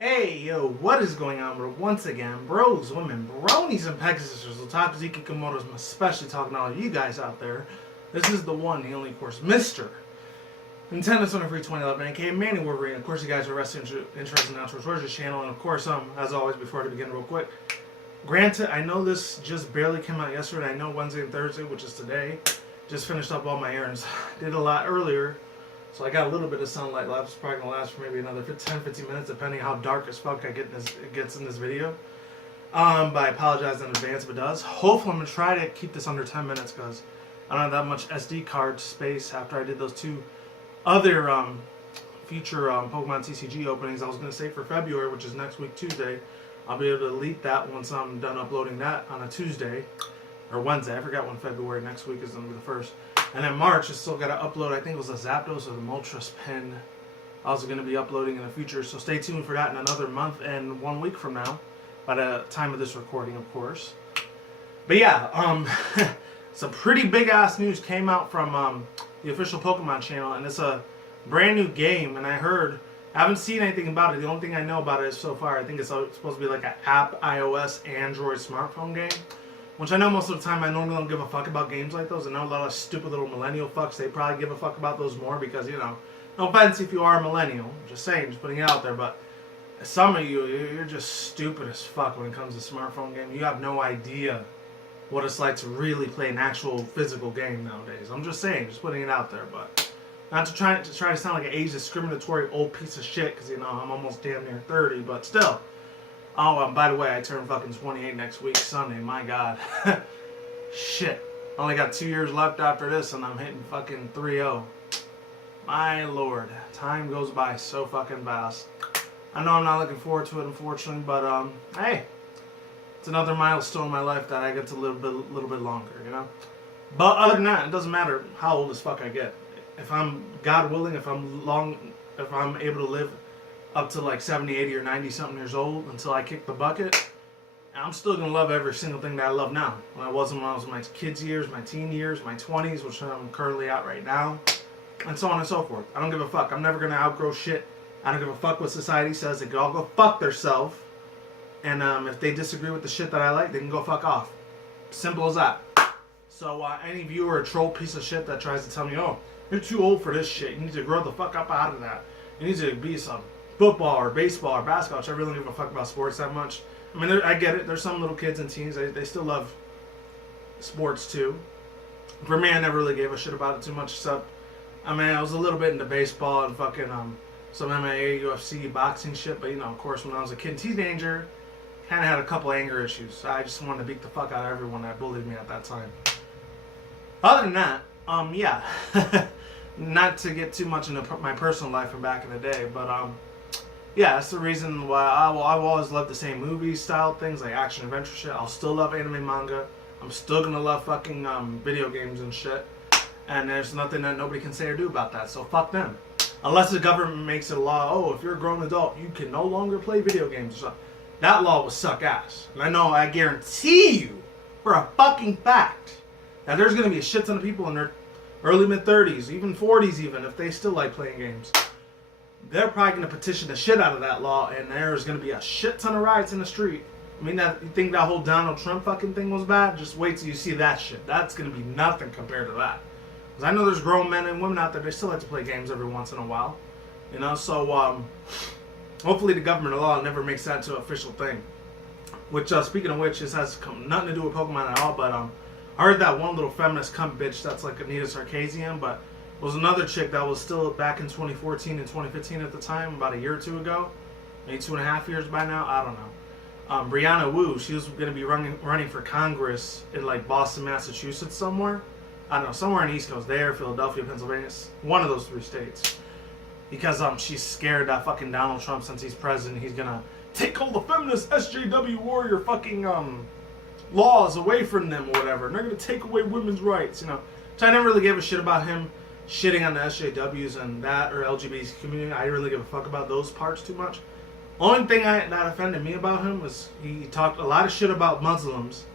Hey, yo, what is going on, bro? Once again, bros, women, bronies, and Pegasusers, Otaku Kikomoto's, I'm especially talking to all you guys out there. This is the one, the only, of course, Mr. Nintendo 23 2011, aka Manny Wolverine. Of course, you guys are wrestling interested now towards this channel, and of course, as always, before I begin, real quick, granted, I know this just barely came out yesterday. I know Wednesday and Thursday, which is today, just finished up all my errands. Did a lot earlier. So I got a little bit of sunlight left. It's probably going to last for maybe another 10-15 minutes, depending how dark as fuck it gets in this video. But I apologize in advance if it does. Hopefully I'm going to try to keep this under 10 minutes because I don't have that much SD card space after I did those two other future Pokemon TCG openings. I was going to say for February, which is next week Tuesday. I'll be able to delete that once I'm done uploading that on a Tuesday. Or Wednesday. I forgot when February next week is going to be the first. And then March, I still got to upload, I think it was a Zapdos or the Moltres pen. I was going to be uploading in the future. So stay tuned for that in another month and 1 week from now. By the time of this recording, of course. But yeah, some pretty big ass news came out from the official Pokemon channel. And it's a brand new game. And I haven't seen anything about it. The only thing I know about it is so far, I think it's supposed to be like an app, iOS, Android smartphone game. Which I know most of the time I normally don't give a fuck about games like those. I know a lot of stupid little millennial fucks, they probably give a fuck about those more because, you know, no offense if you are a millennial. I'm just saying, just putting it out there. But some of you, you're just stupid as fuck when it comes to smartphone game. You have no idea what it's like to really play an actual physical game nowadays. I'm just saying, just putting it out there. But not to try to sound like an age discriminatory old piece of shit because, you know, I'm almost damn near 30. But still. Oh, by the way, I turn fucking 28 next week, Sunday. My God. Shit. Only got 2 years left after this, and I'm hitting fucking 3-0. My lord. Time goes by so fucking fast. I know I'm not looking forward to it, unfortunately, but, hey. It's another milestone in my life that I get to live a little bit longer, you know? But other than that, it doesn't matter how old as fuck I get. If I'm, God willing, if I'm able to live up to like 70, 80, or 90 something years old until I kick the bucket, I'm still going to love every single thing that I love now. When I was in my kids' years, my teen years, my 20s, which I'm currently at right now, and so on and so forth. I don't give a fuck. I'm never going to outgrow shit. I don't give a fuck what society says. They can all go fuck themselves. And if they disagree with the shit that I like, they can go fuck off. Simple as that. So any viewer or troll piece of shit that tries to tell me, oh, you're too old for this shit. You need to grow the fuck up out of that. You need to be some football or baseball or basketball, which I really don't give a fuck about sports that much. I mean, I get it. There's some little kids and teens, they still love sports too. For me, I never really gave a shit about it too much, except, I mean, I was a little bit into baseball and fucking some MMA, UFC, boxing shit, but, you know, of course, when I was a kid, teenager, kind of had a couple anger issues. So I just wanted to beat the fuck out of everyone that bullied me at that time. Other than that, yeah. Not to get too much into my personal life from back in the day, but, yeah, that's the reason why I've always loved the same movie style things like action adventure shit. I'll still love anime manga. I'm still gonna love fucking video games and shit. And there's nothing that nobody can say or do about that. So fuck them. Unless the government makes it a law. Oh, if you're a grown adult, you can no longer play video games. So that law would suck ass. And I guarantee you, for a fucking fact, that there's gonna be a shit ton of people in their early mid 30s, even 40s, even if they still like playing games. They're probably going to petition the shit out of that law, and there's going to be a shit ton of riots in the street. I mean, you think that whole Donald Trump fucking thing was bad? Just wait till you see that shit. That's going to be nothing compared to that. Because I know there's grown men and women out there, they still like to play games every once in a while. You know, so hopefully the government law never makes that to an official thing. Which, speaking of which, this has nothing to do with Pokemon at all, but I heard that one little feminist cunt bitch that's like Anita Sarkeesian, but it was another chick that was still back in 2014 and 2015 at the time, about a year or two ago. Maybe 2.5 years by now, I don't know. Brianna Wu, she was going to be running for Congress in like Boston, Massachusetts somewhere. I don't know, somewhere in the East Coast, there, Philadelphia, Pennsylvania, one of those 3 states. Because she's scared that fucking Donald Trump, since he's president, he's going to take all the feminist SJW warrior fucking laws away from them or whatever. And they're going to take away women's rights, you know. So I never really gave a shit about him shitting on the SJWs and that, or LGBT community. I didn't really give a fuck about those parts too much. Only thing that offended me about him was he talked a lot of shit about Muslims,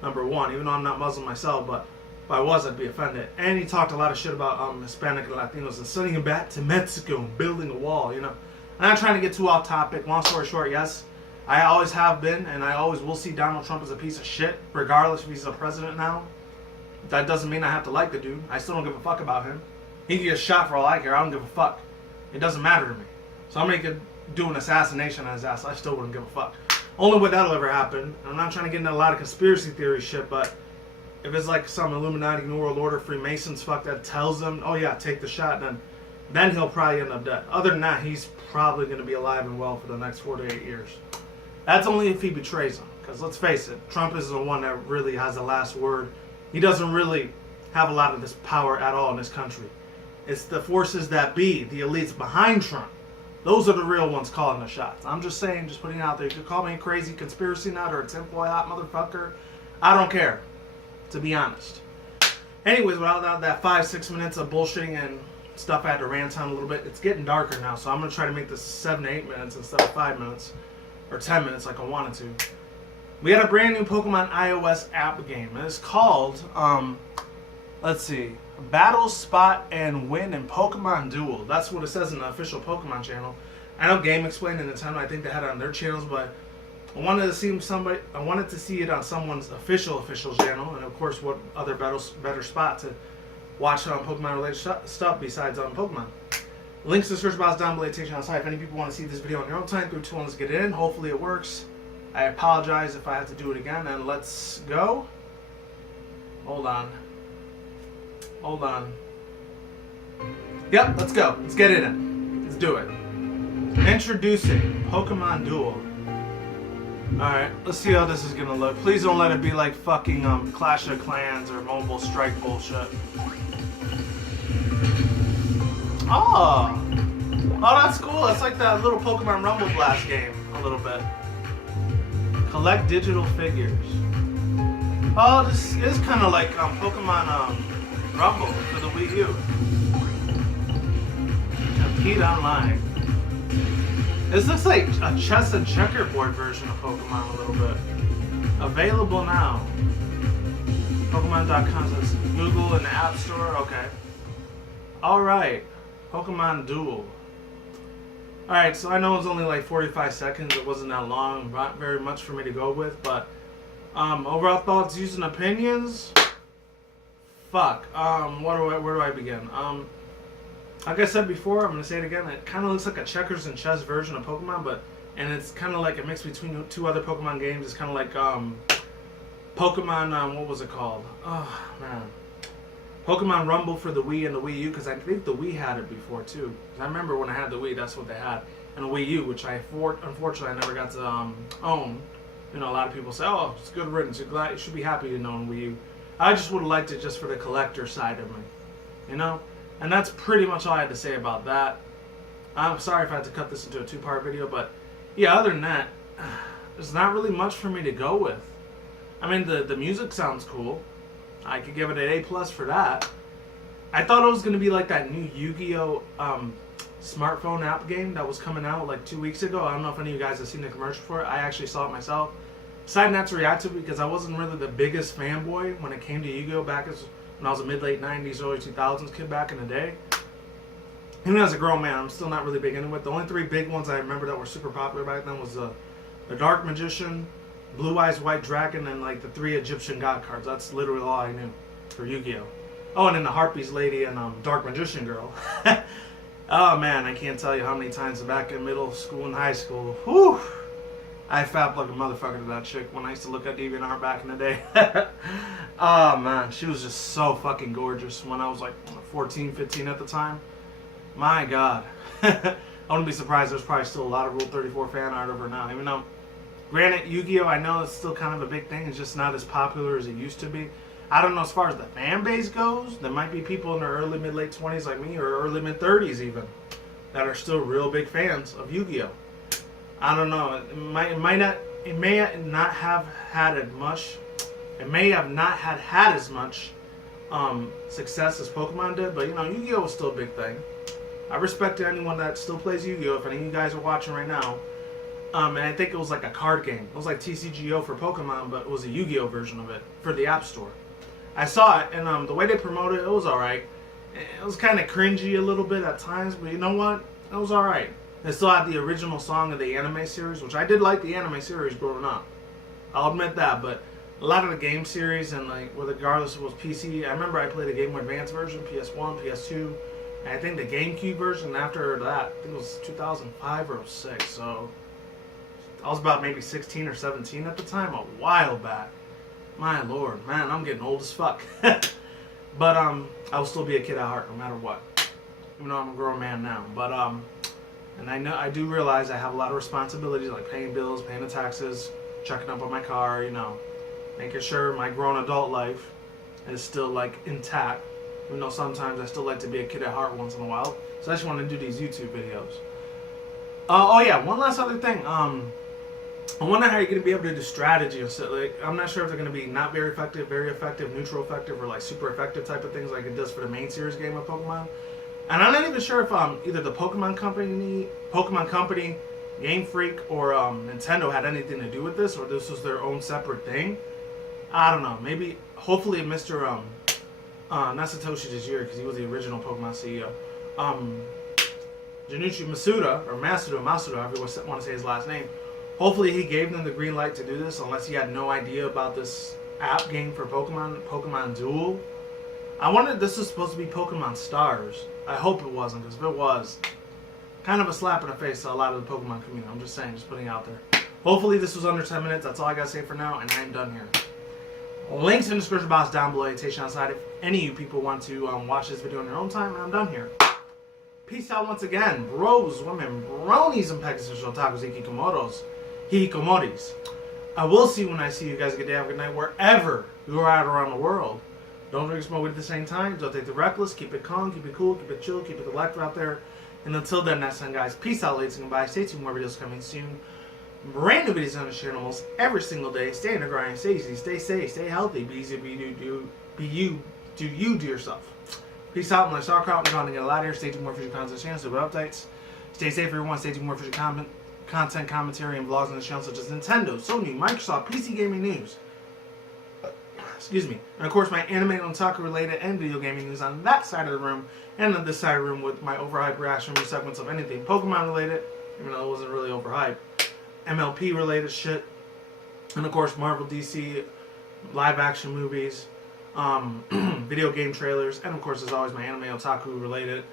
number one, even though I'm not Muslim myself, but if I was, I'd be offended. And he talked a lot of shit about Hispanic and Latinos and sending them back to Mexico and building a wall, you know. I'm not trying to get too off topic. Long story short, yes, I always have been, and I always will see Donald Trump as a piece of shit, regardless if he's a president now. That doesn't mean I have to like the dude. I still don't give a fuck about him. He can get shot for all I care. I don't give a fuck. It doesn't matter to me. So I'm gonna do an assassination on his ass. I still wouldn't give a fuck. Only way that'll ever happen. I'm not trying to get into a lot of conspiracy theory shit, but if it's like some Illuminati, New World Order, Freemasons fuck that tells them, oh yeah, take the shot, then he'll probably end up dead. Other than that, he's probably going to be alive and well for the next 4 to 8 years. That's only if he betrays them. Because let's face it, Trump is the one that really has the last word. He doesn't really have a lot of this power at all in this country. It's the forces that be, the elites behind Trump. Those are the real ones calling the shots. I'm just saying, just putting it out there. You could call me a crazy conspiracy nut or a tinfoil hat motherfucker. I don't care, to be honest. Anyways, without that 5-6 minutes of bullshitting and stuff I had to rant on a little bit, it's getting darker now, so I'm going to try to make this 7 to 8 minutes instead of 5 minutes. Or 10 minutes like I wanted to. We got a brand new Pokemon iOS app game. And it's called, let's see, Battle, Spot, and Win in Pokemon Duel. That's what it says in the official Pokemon channel. I know Game Explained and Nintendo, I think they had it on their channels, but I wanted to see it on someone's official channel, and of course, what other better spot to watch Pokemon related stuff besides Pokemon. Links in the search box down below takes you outside. If any people want to see this video on your own time, 3, 2, 1, let's get it in. Hopefully it works. I apologize if I have to do it again, and let's go. Hold on. Yep, let's go. Let's get it in. Let's do it. Introducing Pokemon Duel. Alright, let's see how this is gonna look. Please don't let it be like fucking Clash of Clans or Mobile Strike bullshit. Oh, that's cool. It's like that little Pokemon Rumble Blast game, a little bit. Collect digital figures. Oh, this is kind of like Pokemon Rumble for the Wii U. Compete online. This looks like a chess and checkerboard version of Pokemon a little bit. Available now. Pokemon.com says Google and the App Store. Okay. Alright. Pokemon Duel. Alright, so I know it's only like 45 seconds. It wasn't that long. Not very much for me to go with, but overall thoughts, views, and opinions. Fuck. Where do I begin? Like I said before, I'm gonna say it again. It kind of looks like a checkers and chess version of Pokemon, and it's kind of like a mix between 2 other Pokemon games. It's kind of like Pokemon. What was it called? Oh man. Pokemon Rumble for the Wii and the Wii U, because I think the Wii had it before too. I remember when I had the Wii, that's what they had, and the Wii U, which unfortunately I never got to own. You know, a lot of people say, "Oh, it's good riddance. You should be happy to own Wii U." I just would have liked it just for the collector side of me, you know. And that's pretty much all I had to say about that. I'm sorry if I had to cut this into a 2-part video, but yeah, other than that, there's not really much for me to go with. I mean, the music sounds cool. I could give it an A+ for that. I thought it was going to be like that new Yu-Gi-Oh! Smartphone app game that was coming out like 2 weeks ago. I don't know if any of you guys have seen the commercial for it. I actually saw it myself. Decided not to react to it because I wasn't really the biggest fanboy when it came to Yu-Gi-Oh! Back when I was a mid-late 90s, early 2000s kid back in the day. Even as a grown man, I'm still not really big into it. The only 3 big ones I remember that were super popular back then was the Dark Magician, Blue Eyes White Dragon, and like the 3 Egyptian God cards. That's literally all I knew for Yu-Gi-Oh! Oh, and then the Harpies Lady and Dark Magician Girl. Oh man, I can't tell you how many times back in middle school and high school, whew, I fapped like a motherfucker to that chick when I used to look at DeviantArt back in the day. Oh man, she was just so fucking gorgeous when I was like 14, 15 at the time. My god. I wouldn't be surprised there's probably still a lot of Rule 34 fan art of her now. Even though, granted, Yu-Gi-Oh! I know it's still kind of a big thing. It's just not as popular as it used to be. I don't know as far as the fan base goes. There might be people in their early, mid-late 20s like me, or early, mid-30s even, that are still real big fans of Yu-Gi-Oh! I don't know. It may not have had as much. It may have not had as much success as Pokemon did, but you know, Yu-Gi-Oh! Was still a big thing. I respect anyone that still plays Yu-Gi-Oh! If any of you guys are watching right now. And I think it was like a card game. It was like TCGO for Pokemon, but it was a Yu-Gi-Oh! Version of it for the App Store. I saw it, and the way they promoted it, it was alright. It was kind of cringy a little bit at times, but you know what? It was alright. They still had the original song of the anime series, which I did like the anime series growing up. I'll admit that, but a lot of the game series and like, regardless if it was PC, I remember I played a Game Boy Advance version, PS1, PS2, and I think the GameCube version after that, I think it was 2005 or 06, so I was about maybe 16 or 17 at the time, a while back. My lord, man, I'm getting old as fuck. But I will still be a kid at heart no matter what, even though I'm a grown man now. But and I do realize I have a lot of responsibilities like paying bills, paying the taxes, checking up on my car, you know, making sure my grown adult life is still like intact. Even though sometimes I still like to be a kid at heart once in a while. So I just want to do these YouTube videos. Oh yeah, one last other thing. I wonder how you're going to be able to do strategy and stuff. Like, I'm not sure if they're going to be not very effective, neutral effective, or like super effective type of things like it does for the main series game of Pokemon. And I'm not even sure if either the Pokemon Company, Game Freak, or Nintendo had anything to do with this, or this was their own separate thing. I don't know. Maybe, hopefully, Mr. Not Satoshi Tajiri, because he was the original Pokemon CEO. Junichi Masuda, or Masuda, however you want to say his last name. Hopefully he gave them the green light to do this, unless he had no idea about this app game for Pokemon Duel. I wondered this was supposed to be Pokemon Stars. I hope it wasn't, because if it was, kind of a slap in the face to a lot of the Pokemon community. I'm just saying, just putting it out there. Hopefully this was under 10 minutes. That's all I got to say for now, and I am done here. Links in the description box down below, annotation outside if any of you people want to watch this video on your own time, and I'm done here. Peace out once again, bros, women, bronies, and Pegasus, otakus, hikikomoris. I will see you when I see you guys. Good day, have a good night, wherever you are at around the world. Don't drink smoke weed at the same time. Don't take the reckless. Keep it calm, keep it cool, keep it chill, keep it electric out there. And until then, next time, guys, peace out, ladies, and goodbye. Stay tuned, more videos coming soon. Brand new videos on the channel almost every single day. Stay in the grind, stay easy, stay safe, stay healthy. Be easy, do you to yourself. Peace out, my sauerkraut. I'm going to get a lot of here. Stay tuned more for your content channel, super updates. Stay safe, everyone. Stay tuned more for your content, commentary, and vlogs on the channel, such as Nintendo, Sony, Microsoft, PC gaming news. Excuse me. And of course, my anime and otaku related and video gaming news on that side of the room, and on this side of the room with my overhyped reaction segments of anything Pokemon related, even though it wasn't really overhyped, MLP related shit, and of course, Marvel, DC, live action movies, video game trailers, and of course, as always, my anime otaku related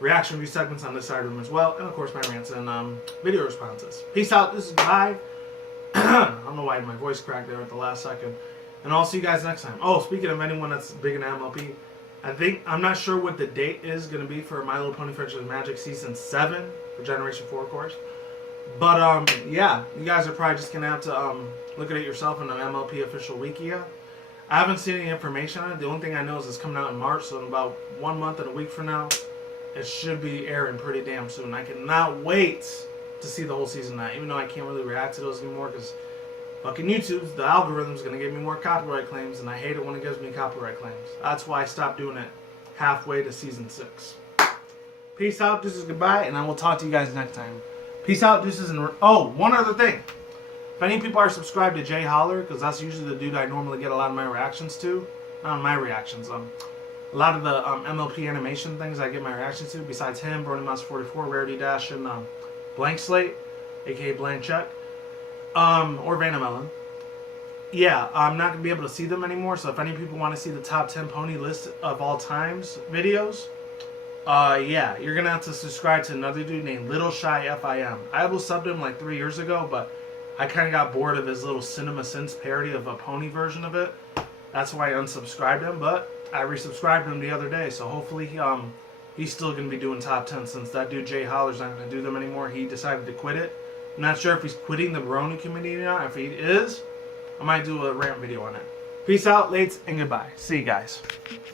reaction review segments on this side of the room as well, and of course, my rants and video responses. Peace out. This is goodbye. I don't know why my voice cracked there at the last second. And I'll see you guys next time. Oh, speaking of anyone that's big in MLP, I'm not sure what the date is going to be for My Little Pony Friendship Magic Season 7 for Generation 4, of course. But, yeah, you guys are probably just going to have to look at it yourself in the MLP official wiki. I haven't seen any information on it. The only thing I know is it's coming out in March, so in about 1 month and a week from now, it should be airing pretty damn soon. I cannot wait to see the whole season now, even though I can't really react to those anymore because fucking YouTube, the algorithm's going to give me more copyright claims, and I hate it when it gives me copyright claims. That's why I stopped doing it halfway to Season 6. Peace out, deuces, goodbye, and I will talk to you guys next time. Peace out, deuces, and... Oh, one other thing. If any people are subscribed to Jay Holler, because that's usually the dude I normally get a lot of my reactions to. Not my reactions, a lot of the MLP animation things I get my reactions to, besides him, Brony Monster 44, Rarity Dash, and Blank Slate, aka Blank Check. Or Vanamelon. Yeah, I'm not going to be able to see them anymore, so if any people want to see the top 10 pony list of all times videos, yeah, you're going to have to subscribe to another dude named Little Shy FIM. I was subbed him like 3 years ago, but I kind of got bored of his little Cinema Sins parody of a pony version of it. That's why I unsubscribed him, but I resubscribed him the other day, so hopefully he's still going to be doing top 10 since that dude Jay Holler's not going to do them anymore. He decided to quit it. I'm not sure if he's quitting the Brony community or not. If he is, I might do a rant video on it. Peace out, lates, and goodbye. See you guys.